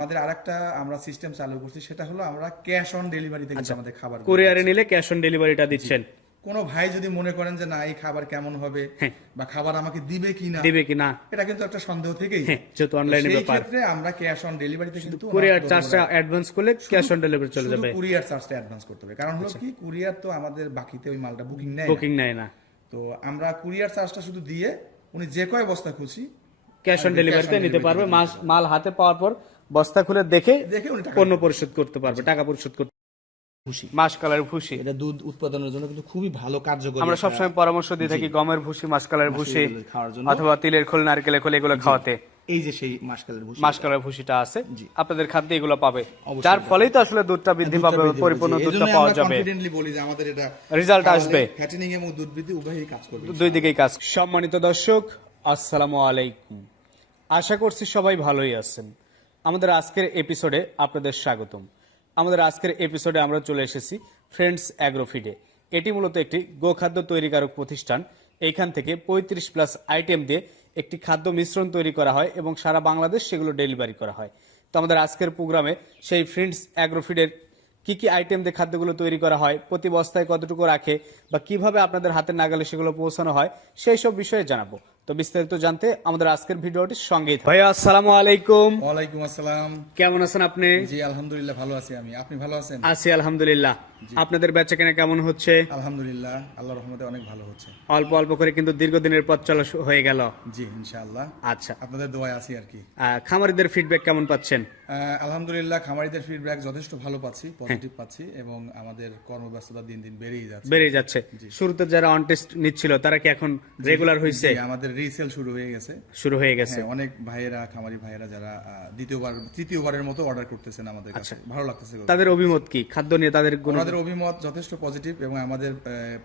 আমাদের আরেকটা আমরা সিস্টেম চালু করছি সেটা হলো আমরা ক্যাশ অন ডেলিভারিতে আচ্ছা। কিন্তু আমাদের খাবার কুরিয়ারে নিলে ক্যাশ অন ডেলিভারিটা দিচ্ছেন। কোনো ভাই যদি মনে করেন যে না এই খাবার কেমন হবে হ্যাঁ। বা খাবার আমাকে দিবে দিবে এটা কিন্তু একটা সন্দেহ থেকেই হ্যাঁ, যেহেতু অনলাইনে ব্যাপার। ক্ষেত্রে আমরা ক্যাশ অন ডেলিভারিতে কিন্তু কুরিয়ার চার্জটা অ্যাডভান্স করলে ক্যাশ অন ডেলিভারি চলে যাবে। আচ্ছা। কুরিয়ার চার্জটা অ্যাডভান্স করতে হবে। কারণ হলো কি কুরিয়ার তো আমাদের বাকিতে ওই মালটা বুকিং নেয় বুকিং নেয় না। তো আমরা কুরিয়ার চার্জটা শুধু দিয়ে উনি যে কয় বস্তা খুশি ক্যাশ অন ডেলিভারিতে নিতে পারবে। মাল হাতে পাওয়ার পর বস্তা খুলে দেখে দেখে উনি পণ্য পরিশোধ করতে পারবে টাকা পরিশোধ করতে খুশি মাস কালার ভুসি। এটা দুধ উৎপাদনের জন্য কিন্তু খুবই ভালো কার্যকরী আমরা সবসময় পরামর্শ দিয়ে থাকি গমের ভুসি মাসকালের ভুসি এগুলো খাওয়ার জন্য। অথবা তিলের খোল নারকেলের খোল এগুলো খাওয়াতে। এই যে সেই মাসকালের ভুসি। মাসকালের ভুসিটা আছে। আপনাদের খাদ্যে এগুলো পাবে। যার। ফলেই তো আসলে দুধটা বৃদ্ধি পাবে পরিপূর্ণ দুধটা পাওয়া যাবে। কনফিডেন্টলি বলি যে আমাদের এটা Result আসবে। ফ্যাটেনিং এবং দুধ বৃদ্ধি উভয়ই কাজ করবে দুই দিকেই কাজ। সম্মানিত দর্শক আসসালামু আলাইকুম। আশা করছি সবাই ভালোই আছেন। আমাদের আজকের এপিসোডে আপনাদের স্বাগতম। আমাদের আজকের এপিসোডে আমরা চলে এসেছি ফ্রেন্ডস অ্যাগ্রোফিডে এটি মূলত একটি গোখাদ্য তৈরিকারক প্রতিষ্ঠান। এইখান থেকে পঁয়ত্রিশ প্লাস আইটেম দিয়ে একটি খাদ্য মিশ্রণ তৈরি করা হয় এবং সারা বাংলাদেশ সেগুলো ডেলিভারি করা হয়। তো আমাদের আজকের প্রোগ্রামে সেই ফ্রেন্ডস অ্যাগ্রোফিডের কি কি আইটেম দিয়ে খাদ্যগুলো তৈরি করা হয়, প্রতি বস্তায় কতটুকু রাখে বা কীভাবে আপনাদের হাতের নাগালে সেগুলো পৌঁছানো হয়, সেই সব বিষয়ে জানাব। তো বিস্তারিত জানতে আমাদের আজকের ভিডিওটি সঙ্গেই। ভাইয়া আসসালামু আলাইকুম। ওয়ালাইকুম আসসালাম। কেমন আছেন আপনি? জি আলহামদুলিল্লাহ ভালো আছি আমি। আপনি ভালো আছেন? আছি আলহামদুলিল্লাহ। আপনাদের বেচা কেনা কেমন হচ্ছে? আলহামদুলিল্লাহ আল্লাহর রহমতে অনেক ভালো হচ্ছে। অল্প অল্প করে কিন্তু দীর্ঘদিনের পথ চলা হয়ে গেল। জি ইনশাআল্লাহ। আচ্ছা। আপনাদের দোয়ায় আছি আর কি। আহ, খামারিদের ফিডব্যাক কেমন পাচ্ছেন? আহ, আলহামদুলিল্লাহ খামারিদের ফিডব্যাক যথেষ্ট ভালো পাচ্ছি পজিটিভ পাচ্ছি এবং আমাদের কর্মব্যস্ততা দিন দিন বেড়েই যাচ্ছে। বেড়ে যাচ্ছে। শুরুতে যারা অন টেস্ট নিচ্ছিল তারা কি এখন রেগুলার হয়েছে আমাদের রিসেল শুরু হয়ে গেছে। শুরু হয়ে গেছে। হ্যাঁ, অনেক ভাইয়েরা খামারি ভাইয়েরা যারা দ্বিতীয়বার তৃতীয়বারের মতো অর্ডার করতেছেন আমাদের কাছে। ভালো লাগতেছে তাদের অভিমত কি? খাদ্য নিয়ে তাদের অভিমত যথেষ্ট পজিটিভ এবং আমাদের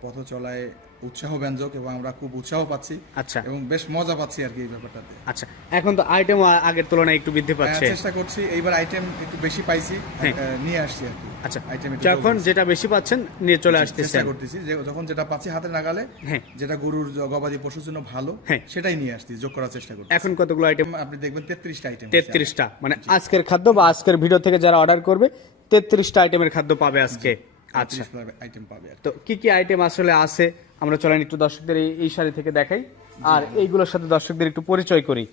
পথ চলায় উৎসাহ ব্যঞ্জক এবং আমরা খুব উৎসাহ পাচ্ছি। আচ্ছা। এবং বেশ মজা পাচ্ছি আর কি এই ব্যাপারটাতে। আচ্ছা। এখন তো আইটেম আগের তুলনায় একটু বৃদ্ধি হ্যাঁ, পাচ্ছে। চেষ্টা করছি। এইবার আইটেম একটু বেশি পাইছি। আহ, নিয়ে আসছি আর কি। আচ্ছা যখন যেটা বেশি পাচ্ছেন নিয়ে চলে চেষ্টা আসতেছেন। করতেছি যে যখন যেটা পাচ্ছি হাতে নাগালে হ্যাঁ। যেটা গরুর গবাদি পশুর জন্য ভালো হ্যাঁ। সেটাই নিয়ে আসছি যোগ করার চেষ্টা করছি এখন কতগুলো আইটেম আপনি দেখবেন তেত্রিশটা আইটেম তেত্রিশটা। মানে আজকের খাদ্য বা আজকের ভিডিও থেকে যারা অর্ডার করবে তেত্রিশটা আইটেমের খাদ্য পাবে আজকে। আচ্ছা। আইটেম পাবে তো কি কি আইটেম আসলে আছে? আমরা চলেন একটু দর্শকদের এই- শাড়ি থেকে দেখাই। আর এইগুলোর সাথে দর্শকদের একটু পরিচয় করি।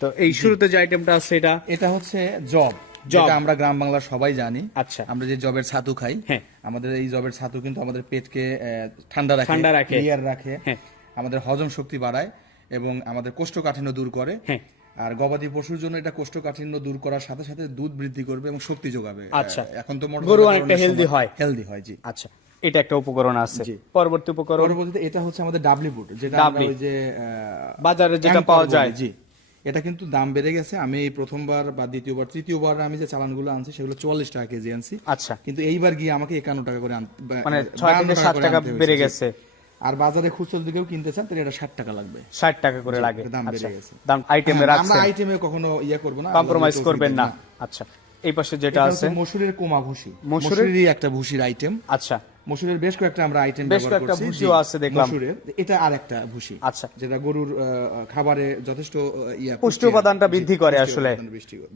তো এই শুরুতে যে আইটেমটা আছে এটা? এটা হচ্ছে জব। যেটা আমরা গ্রাম বাংলার সবাই জানি আচ্ছা আমরা যে জবের ছাতু খাই হ্যাঁ। আমাদের এই জবের ছাতু কিন্তু আমাদের পেটকে ঠান্ডা রাখে ঠান্ডা রাখে। ক্লিয়ার রাখে হ্যাঁ। আমাদের হজম শক্তি বাড়ায় এবং আমাদের কোষ্ঠকাঠিন্য দূর করে হ্যাঁ। আর গবাদি পশুর জন্য এটা কোষ্ঠকাঠিন্য দূর করার সাথে সাথে দুধ বৃদ্ধি করবে এবং শক্তি যোগাবে আচ্ছা। এখন তো গরু অনেকটা healthy হয়। হেলদি হয় জি আচ্ছা এটা একটা উপকরণ আছে পরবর্তী উপকরণ পরবর্তীতে এটা হচ্ছে আমাদের ডাবলি বুট যেটা ওই যে বাজারে যেটা পাওয়া যায়। জি এটা কিন্তু দাম বেড়ে গেছে। আমি এই প্রথমবার বা দ্বিতীয়বার তৃতীয়বার আমি যে চালানগুলো আনছি সেগুলো চুয়াল্লিশ টাকা কেজি আনছি। আচ্ছা। কিন্তু এইবার গিয়ে আমাকে একান্ন টাকা করে মানে ছয় থেকে সাত টাকা বেড়ে গেছে। আর বাজারে খুচরো দিকেও কিনতে চান তাহলে এটা ষাট টাকা লাগবে। ষাট টাকা করে লাগে। দাম বেড়ে আচ্ছা। গেছে। দাম আইটেমে হ্যাঁ, আমরা আইটেমে কখনো ইয়ে করব না কম্প্রোমাইজ করবেন না। আচ্ছা। এই পাশে যেটা আছে? মসুরের কোমা ভুসি। মসুরেরই একটা ভুসির আইটেম আচ্ছা। মসুরের বেশ কয়েকটা আমরা আইটেম বেশ কয়েকটা জি, আছে দেখলাম। মসুরের এটা আরেকটা ভুসি আচ্ছা। যেটা গরুর খাবারে যথেষ্ট ইয়া পুষ্টি উপাদানটা বৃদ্ধি করে আসলে।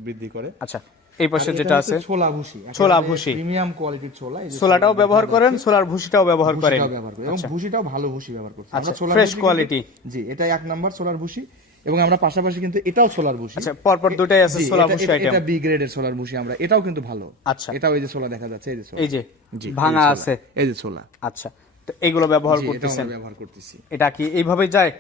বৃদ্ধি করে। আচ্ছা এই পাশে যেটা আছে ছোলা ভুসি। ছোলা ভুসি। প্রিমিয়াম কোয়ালিটির ছোলা এই যে সোলাটাও ব্যবহার করেন সোলার ভুসিটাও ব্যবহার করেন। এবং ভুসিটাও ভালো ভুসি ব্যবহার করছি। আচ্ছা, fresh ভুসি জি এটা এক নাম্বার সোলার ভুসি। এবং আমরা পাশাপাশি কিন্তু এটাও সোলার ভুসি আচ্ছা পরপর দুটাই আছে জি, সোলা এটা- ভুসি এটা- আইটেম এটা বি গ্রেডের সোলার ভুসি আমরা। এটাও কিন্তু ভালো। আচ্ছা। এটাও এই যে সোলা দেখা যাচ্ছে এই যে এই যে জি, ভাঙা আছে। এই যে সোলা আচ্ছা তো এইগুলো ব্যবহার করতেছেন? ব্যবহার করতেছি। এটা কি এইভাবেই যায়?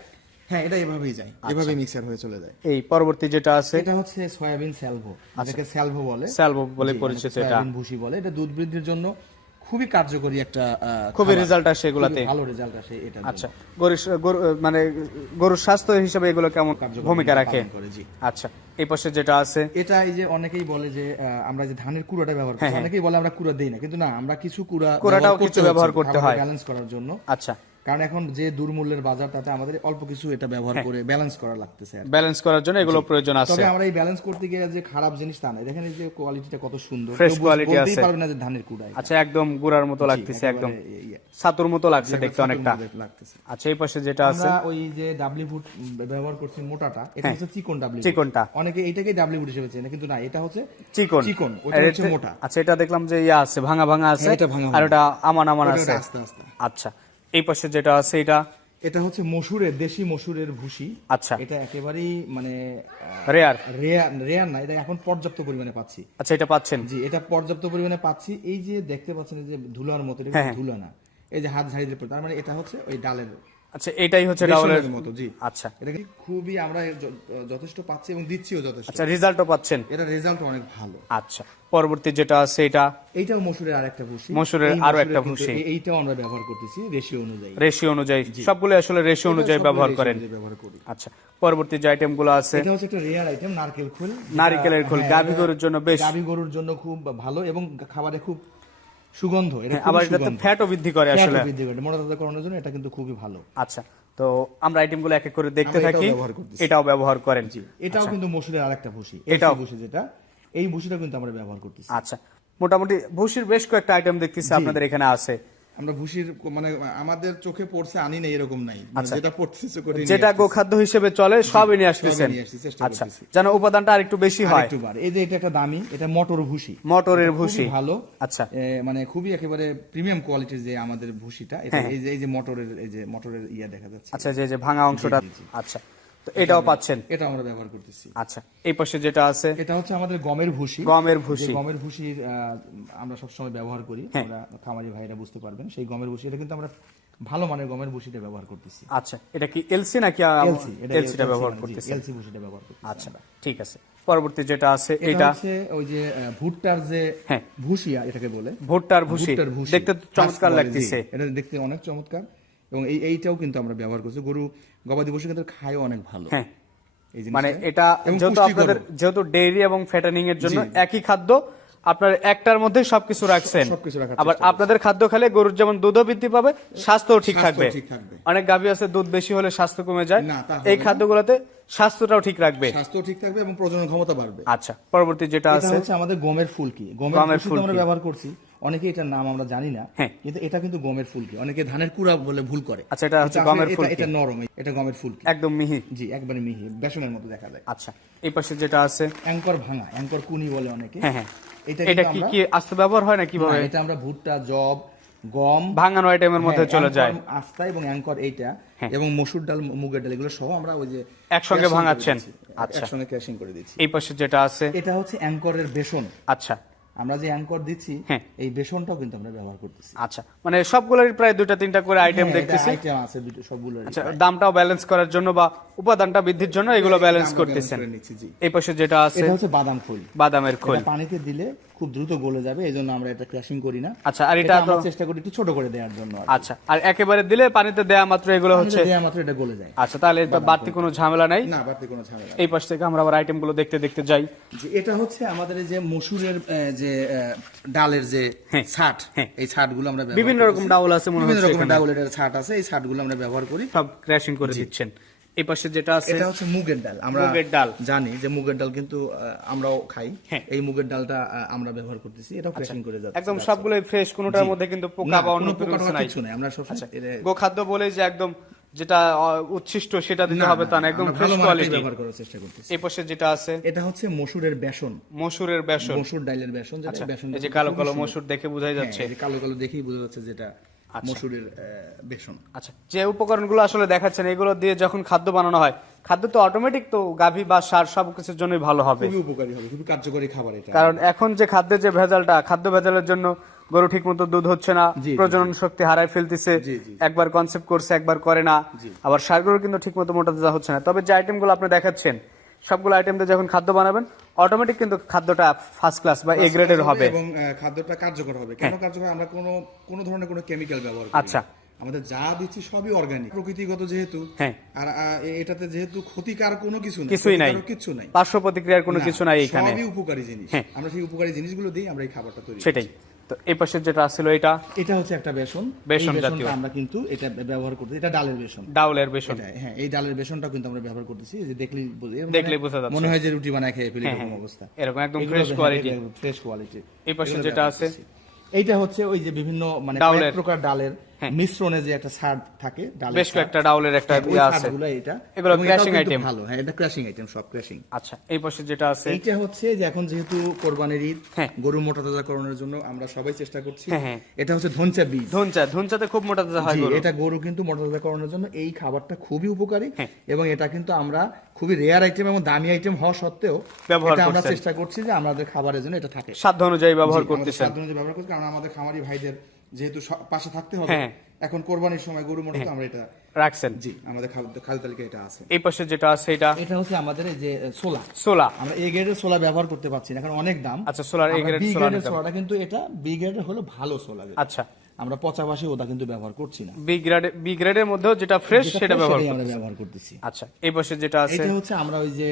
হ্যাঁ এটা এভাবেই যায়। আচ্ছা। এভাবেই মিক্সার হয়ে চলে যায়। এই পরবর্তী যেটা আছে? এটা হচ্ছে সয়াবিন স্যালভো যেটাকে স্যালভো বলে। স্যালভো বলে পরিচিত এটা। সয়াবিন ভুসি বলে। এটা দুধ বৃদ্ধির জন্য খুবই কার্যকরী একটা খুবই রেজাল্ট আসে এগুলাতে। ভালো রেজাল্ট আসে এটা আচ্ছা গরু মানে গরুর স্বাস্থ্য হিসেবে এগুলো কেমন ভূমিকা রাখে? আচ্ছা এই পাশে যেটা আছে? এটা এই যে অনেকেই বলে যে আমরা যে ধানের কুড়াটা ব্যবহার হ্যাঁ, করি অনেকেই বলে আমরা কুড়া দেই না কিন্তু না আমরা কিছু কুড়া কুড়াটাও কিছু ব্যবহার করতে হয়। ব্যালেন্স করার জন্য। আচ্ছা। কারণ এখন যে দুর্মূল্যের বাজার তাতে আমাদের অল্প কিছু এটা ব্যবহার হ্যাঁ। করে ব্যালেন্স করা লাগতেছে ব্যালেন্স করার জন্য এগুলো প্রয়োজন আছে। তবে আমরা এই ব্যালেন্স করতে গিয়ে যে খারাপ জিনিস তা নাই। দেখেন এই যে কোয়ালিটিটা কত সুন্দর। Quality বলতেই আছে। পারবে না যে ধানের কুড়াই আচ্ছা একদম গুড়ার মতো লাগতেছে একদম। একেবারে ইয়ে, ছাতুর মতো লাগছে দেখতে অনেকটা। আচ্ছা এই পাশে যেটা আছে? আমরা ওই যে ডাবলি ফুট ব্যবহার করছি মোটাটা এটা হচ্ছে চিকন ডাবলি হ্যাঁ। চিকনটা। অনেকে এটাকে ডাবলি ফুট হিসেবে চেনে কিন্তু না এটা হচ্ছে চিকন। চিকন ওটা হচ্ছে মোটা। আচ্ছা এটা দেখলাম যে ইয়া আছে ভাঙা ভাঙা আছে হ্যাঁ, এটা ভাঙা আর। ওটা আমান আমান আছে। আস্তে আস্তে। আচ্ছা। এই পাশে যেটা আছে এটা? এটা হচ্ছে মসুরের দেশি মসুরের ভুসি। আচ্ছা। এটা একেবারেই মানে রেয়ার রেয়ার রেয়ার না এটা এখন পর্যাপ্ত পরিমাণে পাচ্ছি। আচ্ছা এটা পাচ্ছেন? জি এটা পর্যাপ্ত পরিমাণে পাচ্ছি। এই যে দেখতে পাচ্ছেন যে ধুলার মতো এটা হ্যাঁ, ধুলা না। এই যে হাত ঝাড়ি দিলে তার মানে এটা হচ্ছে ওই ডালের আচ্ছা এটাই হচ্ছে রেশমের মতো জি। আচ্ছা। এটা কি খুবই আমরা যথেষ্ট পাচ্ছি এবং দিচ্ছিও যথেষ্ট। আচ্ছা রেজাল্টও পাচ্ছেন। এটা রেজাল্ট অনেক ভালো। আচ্ছা পরবর্তী যেটা আছে এটা? এইটাও মসুরের আরেকটা ভুসি। মসুরের আরও একটা কিন্তু ভুসি। এইটাও আমরা ব্যবহার করতেছি রেশিও অনুযায়ী। রেশিও অনুযায়ী। সবগুলো আসলে রেশিও অনুযায়ী ব্যবহার করেন। আচ্ছা পরবর্তী যে আইটেমগুলো আছে? এটা হচ্ছে একটা রেয়ার আইটেম নারকেল খোল। নারিকেলের খোল হ্যাঁ, গাভী গরুর জন্য বেশ। গাভী গরুর জন্য খুব ভালো এবং খাবারে খুব সুগন্ধ হ্যাঁ, খুবই আবার এটাতে ফ্যাটও বৃদ্ধি করে আসলে। বৃদ্ধি করে মোটা করানোর জন্য এটা কিন্তু খুবই ভালো। আচ্ছা তো আমরা আইটেমগুলো এক এক করে দেখতে থাকি। এটাও ব্যবহার করেন। জি এটাও কিন্তু মসুরের আরেকটা ভুসি আচ্ছা। এটাও? এটাও ভুসি যেটা এই ভুসিটা কিন্তু আমরা ব্যবহার করতেছি। আচ্ছা মোটামুটি ভুসির বেশ কয়েকটা আইটেম দেখতেছি আপনাদের এখানে আছে। আমরা ভুসির মানে আমাদের চোখে পড়ছে আনি না এরকম নাই। মানে যেটা পড়ছে আচ্ছা। যেটা গোখাদ্য হিসেবে চলে সবই নিয়ে আসতেছেন। আচ্ছা। যেন উপাদানটা আর একটু বেশি হয়। আরেকটু বার এই যে এটা একটা দামি এটা মটর ভুসি মটরের ভুসি ভালো। আচ্ছা। মানে খুবই একেবারে প্রিমিয়াম কোয়ালিটির যে আমাদের ভুসিটা এই যে এই যে মটরের এই যে মটরের ইয়া দেখা যাচ্ছে। হ্যাঁ। আচ্ছা যে যে ভাঙা অংশটা। আচ্ছা। এটাও পাচ্ছেন। এটা আমরা ব্যবহার করতেছি। আচ্ছা এই পাশে যেটা আছে? এটা হচ্ছে আমাদের গমের ভুসি। গমের ভুসি। গমের আমরা সবসময় ব্যবহার করি। হ্যাঁ। আমরা খামারি ভাইরা বুঝতে পারবেন। সেই গমের ভুসি এটা কিন্তু আমরা ভালো মানের গমের ভুসিটা ব্যবহার করতেছি। আচ্ছা এটা কি এলসি নাকি এলসি এলসিটা ব্যবহার করতেছে? এলসি ভুসিটা ব্যবহার করতেছি আচ্ছা ঠিক আছে। পরবর্তী যেটা আছে এটা হচ্ছে ওই যে ভুট্টার যে হ্যাঁ। ভুসিয়া এটাকে বলে। ভুট্টার ভুসি। ভুসি। দেখতে চমৎকার লাগতেছে। এটা দেখতে অনেক চমৎকার। এবং এই এইটাও কিন্তু আমরা ব্যবহার করছি। গরু গবাদি পশু কিন্তু খায়ও অনেক ভালো। হ্যাঁ। মানে এটা যেহেতু আপনাদের যেহেতু ডেইরি এবং ফ্যাটানিং এর জন্য একই খাদ্য আপনার একটার মধ্যে সবকিছু রাখছেন। আবার আপনাদের খাদ্য খেলে গরুর যেমন দুধও বৃদ্ধি পাবে স্বাস্থ্যও ঠিক থাকবে। অনেক গাভী আছে দুধ বেশি হলে স্বাস্থ্য কমে যায়। এই। খাদ্যগুলোতে স্বাস্থ্যটাও ঠিক রাখবে। স্বাস্থ্য ঠিক থাকবে এবং প্রজনন ক্ষমতা বাড়বে। আচ্ছা পরবর্তী যেটা আছে আমাদের গমের ফুলকি গমের গমের ফুলকি আমরা ব্যবহার করছি। অনেকে এটার নাম আমরা জানি না হ্যাঁ। কিন্তু এটা কিন্তু গমের ফুলকি অনেকে ধানের কুড়া বলে ভুল করে। আচ্ছা, এটা হচ্ছে গমের ফুলকি। এটা নরম এটা গমের ফুলকি। একদম মিহি। জি একবারে মিহি বেসনের মতো দেখা যায়। আচ্ছা এই পাশে যেটা আছে? অ্যাঙ্কর ভাঙা অ্যাঙ্কর কুনি বলে অনেকে। হ্যাঁ হ্যাঁ। এটা এটা কি কি আস্তে ব্যবহার হয় না কীভাবে? এটা আমরা ভুট্টা জব গম ভাঙানো আইটেমের মধ্যে হ্যাঁ, চলে যায়। আস্তা এবং অ্যাঙ্কর এইটা হ্যাঁ। এবং মসুর ডাল মুগের ডাল এগুলো সহ আমরা ওই যে একসঙ্গে ভাঙাচ্ছেন? আচ্ছা। একসঙ্গে ক্র্যাশিং করে দিচ্ছি। এই পাশে যেটা আছে? এটা হচ্ছে অ্যাঙ্করের বেসন। আচ্ছা। আমরা যে অ্যাঙ্কর দিচ্ছি হ্যাঁ। এই বেসনটাও কিন্তু আমরা ব্যবহার করতেছি। আচ্ছা মানে সবগুলোরই প্রায় দুটা তিনটা করে আইটেম হ্যাঁ, দেখতেছি। আইটেম আছে দুটো সবগুলো আচ্ছা দামটাও ব্যালেন্স করার জন্য বা উপাদানটা বৃদ্ধির জন্য এগুলো ব্যালেন্স করতেছেন। এই পাশে যেটা আছে এটা হচ্ছে বাদাম খোল। বাদামের খোল। পানিতে দিলে খুব দ্রুত গলে যাবে এই জন্য আমরা এটা ক্র্যাশিং করি না। আচ্ছা আর এটা আমরা চেষ্টা করি একটু ছোট করে দেওয়ার জন্য আচ্ছা আর একেবারে দিলে পানিতে দেয়া মাত্র এগুলো হচ্ছে? দেওয়া মাত্র এটা গলে যায়। আচ্ছা তাহলে এটা বাড়তি কোনো ঝামেলা নাই? না বাড়তি কোনো ঝামেলা এই পাশ থেকে আমরা আবার আইটেমগুলো দেখতে দেখতে যাই। যে এটা হচ্ছে আমাদের যে মসুরের যে ডালের যে হ্যাঁ, ছাট হ্যাঁ। এই ছাটগুলো আমরা বিভিন্ন রকম ডাউল আছে বিভিন্ন রকম ডাউলের ছাট আছে এই ছাটগুলো আমরা ব্যবহার করি। সব ক্র্যাশিং করে দিচ্ছেন। এই পাশে যেটা আছে এটা হচ্ছে মুগের ডাল। আমরা মুগের ডাল। জানি যে মুগের ডাল কিন্তু আমরাও খাই। হ্যাঁ। এই মুগের ডালটা আমরা ব্যবহার করতেছি। এটাও ক্র্যাশিং করে যাচ্ছে একদম সবগুলোই ফ্রেশ কোনোটার মধ্যে কিন্তু পোকা বা অন্য কিছু নাই। আমরা সব গোখাদ্য বলে যে একদম যেটা উচ্ছিষ্ট সেটা দিতে হবে তা না একদম ফ্রেশ কোয়ালিটি ব্যবহার করার চেষ্টা করতেছি। এই পাশে যেটা আছে এটা হচ্ছে মসুরের বেসন। মসুরের বেসন। মসুর ডালের বেসন যেটা আচ্ছা বেসন এই যে কালো কালো মসুর দেখে বোঝাই যাচ্ছে। হ্যাঁ, এই কালো কালো দেখেই বোঝা যাচ্ছে যেটা মসুরের আহ, বেসন। আচ্ছা যে উপকরণগুলো আসলে দেখাচ্ছেন এগুলো দিয়ে যখন খাদ্য বানানো হয় খাদ্য তো অটোমেটিক তো গাভী বা সার সব কিছুর জন্যই ভালো হবে। খুবই উপকারী হবে খুবই কার্যকরী খাবার এটা। কারণ এখন যে খাদ্যের যে ভেজালটা খাদ্য ভেজালের জন্য গরু ঠিক মতো দুধ হচ্ছে না প্রজনন শক্তি হারায় ফেলতেছে। একবার কনসেপ্ট করছে একবার করে না। আবার সারগুলো কিন্তু ঠিক মতো মোটা তাজা হচ্ছে না। তবে যে আইটেমগুলো আপনি দেখাচ্ছেন সবগুলো আইটেম দিয়ে যখন খাদ্য বানাবেন অটোমেটিক কিন্তু খাদ্যটা ফার্স্ট ক্লাস বা এ গ্রেডের হবে। এবং খাদ্যটা কার্যকর হবে। কেন কার্যকর? আমরা কোনো কোনো ধরনের কোনো কেমিক্যাল ব্যবহার করি আচ্ছা। আমাদের যা দিচ্ছি সবই অর্গানিক প্রকৃতিগত যেহেতু হ্যাঁ। আর এটাতে যেহেতু ক্ষতিকার কোনো কিছু নেই কিছুই নাই। কিছু নাই। পার্শ্ব প্রতিক্রিয়ার কোনো কিছু নাই এখানে। সবই উপকারী জিনিস। হ্যাঁ। আমরা সেই উপকারী জিনিসগুলো দিই আমরা এই খাবারটা তৈরি। সেটাই। তো এই পাশে যেটা ছিল এটা? এটা হচ্ছে একটা বেসন। বেসন জাতীয়। আমরা কিন্তু এটা ব্যবহার করতেছি। এটা ডালের বেসন। ডালের বেসন। হ্যাঁ এই ডালের বেসনটা কিন্তু আমরা ব্যবহার করতেছি। যে এর মানে দেখলেই বোঝা যাচ্ছে। মনে হয় যে রুটি বানায় খেয়ে ফেলি হ্যাঁ, এরকম হ্যাঁ। অবস্থা। এরকম একদম ফ্রেশ কোয়ালিটি ফ্রেশ কোয়ালিটি এই পাশে যেটা আছে? এইটা হচ্ছে ওই যে বিভিন্ন মানে প্রকার ডালের। মিশ্রণে যে একটা ছাড় থাকে বেশ কয়েকটা ডাউলের একটা হ্যাঁ, ইয়ে আছে। এটা। এগুলো কিন্তু item। ভালো। হ্যাঁ এটা ক্র্যাশিং আইটেম সব ক্র্যাশিং আচ্ছা এই পাশে যেটা আছে। এইটা হচ্ছে যে এখন যেহেতু কোরবানির ঈদ হ্যাঁ। গরু মোটা তাজাকরণের জন্য আমরা সবাই চেষ্টা করছি। হ্যাঁ, হ্যাঁ। এটা হচ্ছে ধনচা বীজ। ধনচা ধনচাতে খুব মোটা তাজা হয় গরু। এটা গরু কিন্তু মোটা তাজাকরণের জন্য এই খাবারটা খুবই উপকারী। হ্যাঁ। এবং এটা কিন্তু আমরা খুবই রেয়ার আইটেম এবং দামি আইটেম হওয়া সত্ত্বেও ব্যবহার এটা আমরা চেষ্টা করছি যে আমাদের খাবারের জন্য এটা থাকে। সাধ্য অনুযায়ী ব্যবহার করতেছেন। সাধ্য অনুযায়ী ব্যবহার করছি কারণ আমাদের খামারি ভাইদের যেহেতু পাশে থাকতে হবে হ্যাঁ। এখন কোরবানির সময় গরু মোটা আমরা এটা রাখছেন। জি আমাদের খাদ্য খাদ্য তালিকা এটা আছে। এই পাশে যেটা আছে এটা? এটা হচ্ছে আমাদের এই যে সোলা সোলা আমরা এ গ্রেডের সোলা ব্যবহার করতে পারছি না কারণ অনেক দাম। আচ্ছা, সোলার A grade বি সোলা গ্রেডের সোলাটা কিন্তু এটা বি গ্রেডের হলো ভালো সোলা আচ্ছা। আমরা পচাবাসী ওটা কিন্তু ব্যবহার করছি না। বি গ্রেড বি গ্রেডের মধ্যেও যেটা ফ্রেশ সেটা ব্যবহার আমরা ব্যবহার করতেছি। আচ্ছা এই পাশে যেটা আছে? এটা হচ্ছে আমরা ওই যে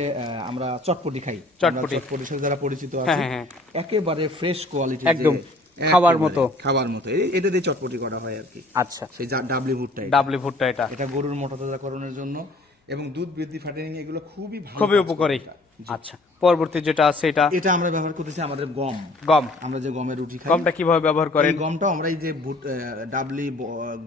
আমরা চটপটি খাই। চটপটি। আমরা চটপটির যারা পরিচিত হ্যাঁ, আছে হ্যাঁ, হ্যাঁ। একেবারে ফ্রেশ কোয়ালিটি একদম। খাবার মতো। খাবার মতো। এটা দিয়ে চটপটি করা হয় আর কি। আচ্ছা। সেই ডাবলি ভুট্টা ডাবলি ভুট্টা এটা এটা গরুর মোটা তাজাকরণের জন্য এবং দুধ বৃদ্ধি ফাটেনিং এগুলো খুবই খুবই করে উপকারী আচ্ছা। পরবর্তী যেটা আছে এটা? এটা আমরা ব্যবহার করতেছি আমাদের গম। গম। আমরা যে গমের রুটি খাই। গমটা কীভাবে ব্যবহার করেন? গমটা আমরা এই যে ডাবলি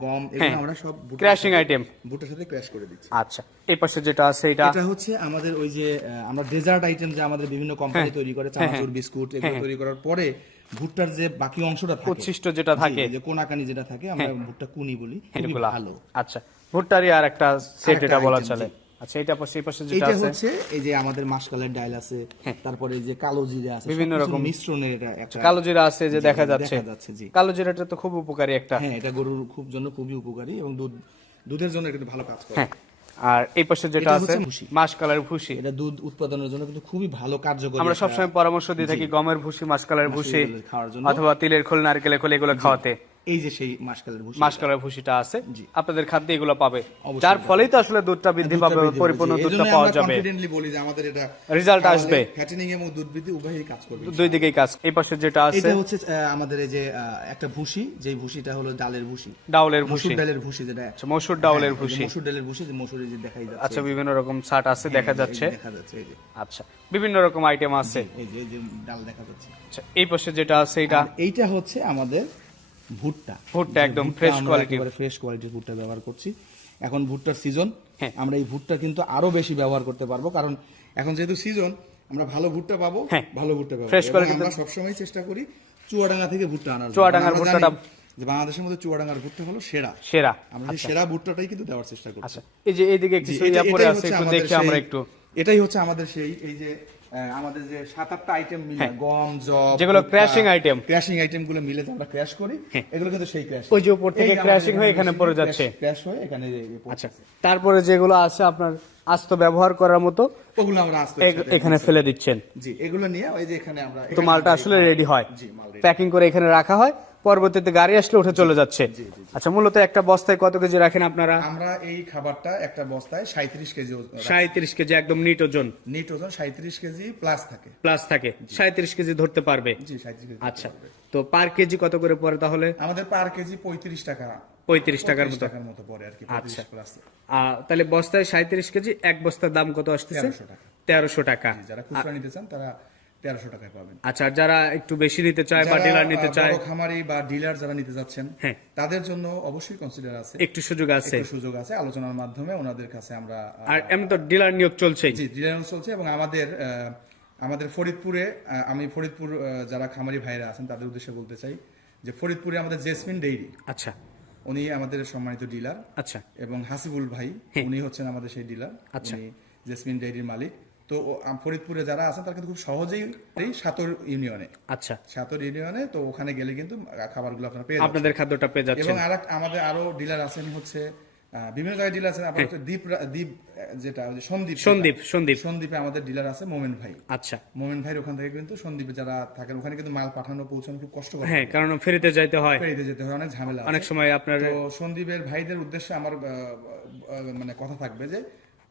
গম এগুলো হ্যাঁ। আমরা সব ক্র্যাশিং আইটেম ভুট্টার সাথে ক্র্যাশ করে দিচ্ছি। আচ্ছা। এই পাশে যেটা আছে এটা? এটা হচ্ছে আমাদের ওই যে আমরা ডেজার্ট আইটেম যে আমাদের বিভিন্ন কোম্পানি তৈরি করে চানাচুর বিস্কুট এগুলো তৈরি করার পরে ভুট্টার যে বাকি অংশটা থাকে উচ্ছিষ্ট যেটা থাকে। যে কোনাকানি যেটা থাকে আমরা ভুট্টা কুনি বলি খুবই ভালো। আচ্ছা ভুট্টারই আর একটা সেট এটা বলা চলে। আচ্ছা এটা পাশে এই পাশে যেটা আছে? হ্যাঁ। হচ্ছে এই যে আমাদের মাসকালের ডাইল আছে তারপরে এই যে কালো জিরে আছে বিভিন্ন রকম- মিশ্রণের এটা একটা কালো জিরা আছে যে দেখা যাচ্ছে দেখা যাচ্ছে। জি। কালো জিরাটা তো খুব উপকারী একটা। হ্যাঁ এটা গরুর খুব জন্য খুবই উপকারী এবং দুধ দুধের জন্য এটা ভালো কাজ করে। হ্যাঁ। আর এই পাশে যেটা আছে মাসকালার ভুসি। মাস কালার ভুসি এটা দুধ উৎপাদনের জন্য কিন্তু খুবই ভালো কার্যকর আমরা সবসময় পরামর্শ দিয়ে থাকি গমের ভুসি ভুসি মাসকলাইয়ের খাওয়ার জন্য। অথবা তিলের খোল নারকেলের খোল এগুলো খাওয়াতে এই যে সেই মাসকালের ভুসি মাসকালের ভুসিটা আছে। আপনাদের খাদ্যে এগুলো পাবে। যার ফলেই তো আসলে দুধটা বৃদ্ধি পাবে পরিপূর্ণ দুধটা পাওয়া যাবে। বলি যে আমাদের এটা Result আসবে। ফ্যাটেনিং এবং দুধ বৃদ্ধি উভয়ই কাজ করবে দুই দিকেই কাজ। এই পাশে যেটা আছে এটা হচ্ছে আমাদের এই যে একটা ভুসি। যে ভুসিটা হলো ডালের ভুসি। ডাউলের মসুর ভুসি। ডালের ভুসি যেটা আচ্ছা, মসুর ডাউলের হ্যাঁ, যে মসুর ডালের ভুসি যে মসুরে যে দেখাই যাচ্ছে। আচ্ছা বিভিন্ন রকম ছাট আছে দেখা যাচ্ছে। দেখা যাচ্ছে এই যে। আচ্ছা বিভিন্ন রকম আইটেম আছে। এই যে ডাল দেখা যাচ্ছে। আচ্ছা এই পাশে যেটা আছে এটা এইটা হচ্ছে আমাদের ভুট্টা। ভুট্টা একদম quality। একেবারে ফ্রেশ কোয়ালিটির ভুট্টা ব্যবহার করছি। এখন ভুট্টার সিজন হ্যাঁ। আমরা এই ভুট্টা কিন্তু আরও বেশি ব্যবহার করতে পারব কারণ এখন যেহেতু সিজন আমরা ভালো ভুট্টা পাবো হ্যাঁ। ভালো ভুট্টা পাবো। এবং quality আমরা সবসময় চেষ্টা করি চুয়াডাঙ্গা থেকে ভুট্টা আনার। চুয়াডাঙ্গার ভুট্টাটা- যে বাংলাদেশের মধ্যে চুয়াডাঙ্গার ভুট্টা হলো সেরা। সেরা। আমরা সেই সেরা ভুট্টাটাই কিন্তু দেওয়ার চেষ্টা করছি। আচ্ছা। এই যে এইদিকে এটাই আছে একটু আমরা একটু। এটাই হচ্ছে আমাদের সেই এই যে আমাদের যে সাত আটটা আইটেম মিলে গম জব যেগুলো crashing item। ক্র্যাশিং আইটেমগুলো মিলে আমরা ক্র্যাশ করি এগুলো কিন্তু সেই ক্র্যাশ ওই যে উপর থেকে crashing হয়ে এখানে পড়ে যাচ্ছে। ক্র্যাশ হয়ে এখানে। আচ্ছা তারপরে যেগুলো আছে আপনার আস্ত ব্যবহার করার মতো ওগুলো আমরা আস্তে এখানে ফেলে দিচ্ছেন জি এগুলো নিয়ে ওই যে এখানে আমরা তো মালটা আসলে রেডি হয়। প্যাকিং করে এখানে রাখা হয় পরবর্তীতে গাড়ি আসলে উঠে চলে যাচ্ছে। আচ্ছা মূলত একটা বস্তায় কত কেজি রাখেন আপনারা? আমরা এই খাবারটা একটা বস্তায় সাঁত্রিশ কেজি সাঁত্রিশ কেজি একদম নিট ওজন। নিট ওজন সাঁত্রিশ কেজি প্লাস থাকে। প্লাস থাকে। সাঁত্রিশ কেজি ধরতে পারবে। জি সাঁত্রিশ কেজি আচ্ছা তো পার কেজি কত করে পড়ে তাহলে? আমাদের পার কেজি পঁয়ত্রিশ টাকা। পঁয়ত্রিশ টাকার মতো। টাকার মতো পড়ে আর কি আচ্ছা। তাহলে বস্তায় সাঁত্রিশ কেজি এক বস্তার দাম কত আসতেছে? 1300 তেরোশো টাকা। যারা খুচরা নিতে চান তারা তেরোশো টাকায় পাবেন। আচ্ছা যারা একটু বেশি নিতে চায় বা ডিলার নিতে চায় খামারি বা ডিলার যারা নিতে যাচ্ছেন হ্যাঁ। তাদের জন্য অবশ্যই কনসিডার আছে। একটু সুযোগ আছে। সুযোগ আছে আলোচনার মাধ্যমে ওনাদের কাছে আমরা আর এমনি তো ডিলার নিয়োগ চলছেই। জি ডিলার চলছে এবং আমাদের আমাদের ফরিদপুরে আমি ফরিদপুর যারা খামারি ভাইরা আছেন তাদের উদ্দেশ্যে বলতে চাই যে ফরিদপুরে আমাদের জেসমিন ডেইরি। আচ্ছা। উনি আমাদের সম্মানিত ডিলার আচ্ছা। এবং হাসিবুল ভাই উনি হচ্ছেন আমাদের সেই ডিলার আচ্ছা। জেসমিন ডেইরির মালিক। তো ফরিদপুরে যারা আছেন তারা কিন্তু খুব সহজেই এই সাতর ইউনিয়নে। আচ্ছা। সাতর ইউনিয়নে তো ওখানে গেলে কিন্তু খাবারগুলো আপনারা পেয়ে আপনাদের খাদ্যটা পেয়ে যাচ্ছেন। এবং আর আমাদের আরও ডিলার আছেন হচ্ছে বিভিন্ন জায়গায় ডিলার আছেন আপনার দ্বীপ দ্বীপ যেটা সন্দীপ। সন্দীপ সন্দীপ। সন্দীপে আমাদের ডিলার আছে মোমেন ভাই। আচ্ছা। মোমেন ভাইয়ের ওখান থেকে কিন্তু সন্দীপে যারা থাকেন ওখানে কিন্তু মাল পাঠানো পৌঁছানো খুব কষ্ট করে হ্যাঁ কারণ ফেরিতে যাইতে হয়। পেরিতে যেতে হয় অনেক ঝামেলা অনেক সময় আপনার তো সন্দীপের ভাইদের উদ্দেশ্যে আমার মানে কথা থাকবে যে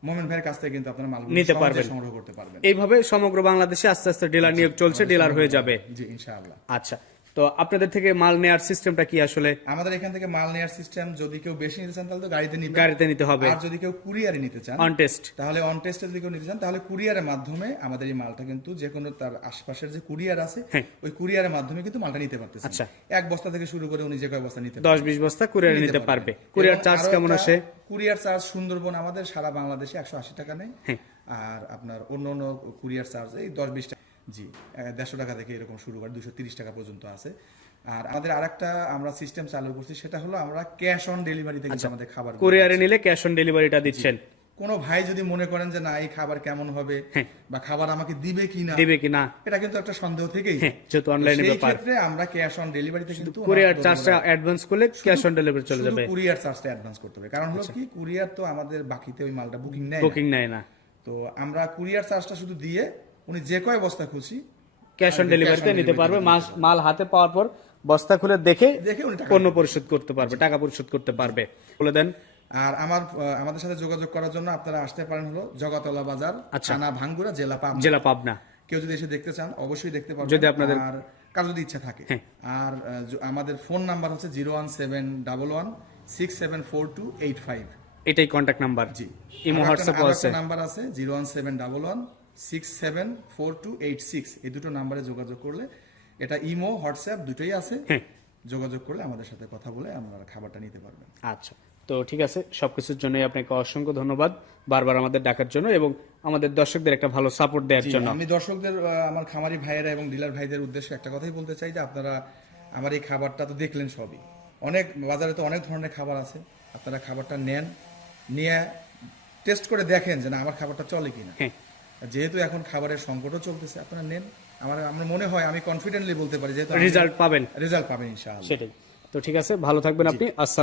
মোমেন ভাইয়ের কাছ থেকে কিন্তু আপনারা মাল নিতে পারবেন। সংগ্রহ করতে পারবেন। এইভাবে সমগ্র বাংলাদেশে আস্তে আস্তে ডিলার নিয়োগ চলছে ডিলার হয়ে যাবে। জি ইনশাআল্লাহ। আচ্ছা। তো আপনাদের থেকে মাল নেওয়ার সিস্টেমটা কি আসলে? আমাদের এখান থেকে মাল নেওয়ার সিস্টেম যদি কেউ বেশি নিতে চান তাহলে তো গাড়িতে নিবে গাড়িতে নিতে হবে। আর যদি কেউ কুরিয়ারে নিতে চান অন টেস্ট তাহলে অন টেস্টে যদি কেউ নিতে চান তাহলে কুরিয়ারের মাধ্যমে আমাদের এই মালটা কিন্তু যে কোনো তার আশপাশের যে কুরিয়ার আছে হ্যাঁ। ওই কুরিয়ারের মাধ্যমে কিন্তু মালটা নিতে পারতেছে আচ্ছা। এক বস্তা থেকে শুরু করে উনি যে কয় বস্তা নিতে দশ বিশ বস্তা কুরিয়ারে নিতে পারবে। কুরিয়ার চার্জ কেমন আসে? কুরিয়ার চার্জ সুন্দরবন আমাদের সারা বাংলাদেশে একশো আশি টাকা নেয়। হ্যাঁ। আর আপনার অন্য অন্য কুরিয়ার চার্জ এই দশ বিশ টাকা। জি দেড়শো টাকা থেকে এরকম শুরু করে দুশো তিরিশ টাকা পর্যন্ত আছে। আর আমাদের আরেকটা আমরা সিস্টেম চালু করছি সেটা হলো আমরা ক্যাশ অন ডেলিভারিতে আচ্ছা। কিন্তু আমাদের খাবার কুরিয়ারে নিলে ক্যাশ অন ডেলিভারিটা দিচ্ছেন। কোনো ভাই যদি মনে করেন যে না এই খাবার কেমন হবে হ্যাঁ। বা খাবার আমাকে দিবে কি না দিবে কি না? এটা কিন্তু একটা সন্দেহ থেকেই হ্যাঁ, যেহেতু সেই ব্যাপার। ক্ষেত্রে আমরা ক্যাশ অন ডেলিভারিতে কিন্তু কুরিয়ার চার্জটা অ্যাডভান্স করলে ক্যাশ অন ডেলিভারি চলে যাবে। কুরিয়ার চার্জটা অ্যাডভান্স করতে হবে। কারণ হলো কি কুরিয়ার তো আমাদের বাকিতে ওই মালটা বুকিং নেয় বুকিং নেয় না। তো আমরা কুরিয়ার চার্জটা শুধু দিয়ে উনি যে কয় বস্তা খুশি ক্যাশ অন ডেলিভারিতে নিতে পারবে মাল হাতে পাওয়ার পর বস্তা খুলে দেখে দেখে উনি পণ্য পরিশোধ করতে পারবে টাকা পরিশোধ করতে পারবে। বলে দেন। আর আমার আমাদের সাথে যোগাযোগ করার জন্য আপনারা আসতে পারেন হলো জগাতলা বাজার আচ্ছা। থানা ভাঙ্গুরা জেলা পাবনা। জেলা পাবনা। কেউ যদি এসে দেখতে চান অবশ্যই দেখতে পারবেন। যদি আপনাদের- আর কার যদি ইচ্ছা থাকে। হ্যাঁ। আর আমাদের ফোন নাম্বার হচ্ছে zero one seven double one six seven four two eight five. এটাই কন্ট্যাক্ট নাম্বার জি। ইমো হোয়াটসঅ্যাপ আছে। নাম্বার আছে zero one seven double one six seven four two eight six এই দুটো নাম্বারে যোগাযোগ করলে এটা ইমো হোয়াটসঅ্যাপ দুটোই আছে। হ্যাঁ। যোগাযোগ করলে আমাদের সাথে কথা বলে আপনারা খাবারটা নিতে পারবেন। আচ্ছা তো ঠিক আছে সবকিছুর জন্যই আপনাকে অসংখ্য ধন্যবাদ বারবার আমাদের ডাকার জন্য এবং আমাদের দর্শকদের একটা ভালো সাপোর্ট দেওয়ার জন্য। আমি দর্শকদের আমার খামারি ভাইয়েরা এবং ডিলার ভাইদের উদ্দেশ্যে একটা কথাই বলতে চাই যে আপনারা আমার এই খাবারটা তো দেখলেন সবই। অনেক বাজারে তো অনেক ধরনের খাবার আছে আপনারা খাবারটা নেন নিয়ে টেস্ট করে দেখেন যে না আমার খাবারটা চলে কিনা। হ্যাঁ। যেহেতু এখন খাবারের সংকটও চলতেছে আপনারা নেন। আমার আমার মনে হয় আমি কনফিডেন্টলি বলতে পারি যেহেতু রেজাল্ট পাবেন। রেজাল্ট পাবেন ইনশাআল্লাহ। সেটাই। তো ঠিক আছে ভালো থাকবেন আপনি। আসসালাম।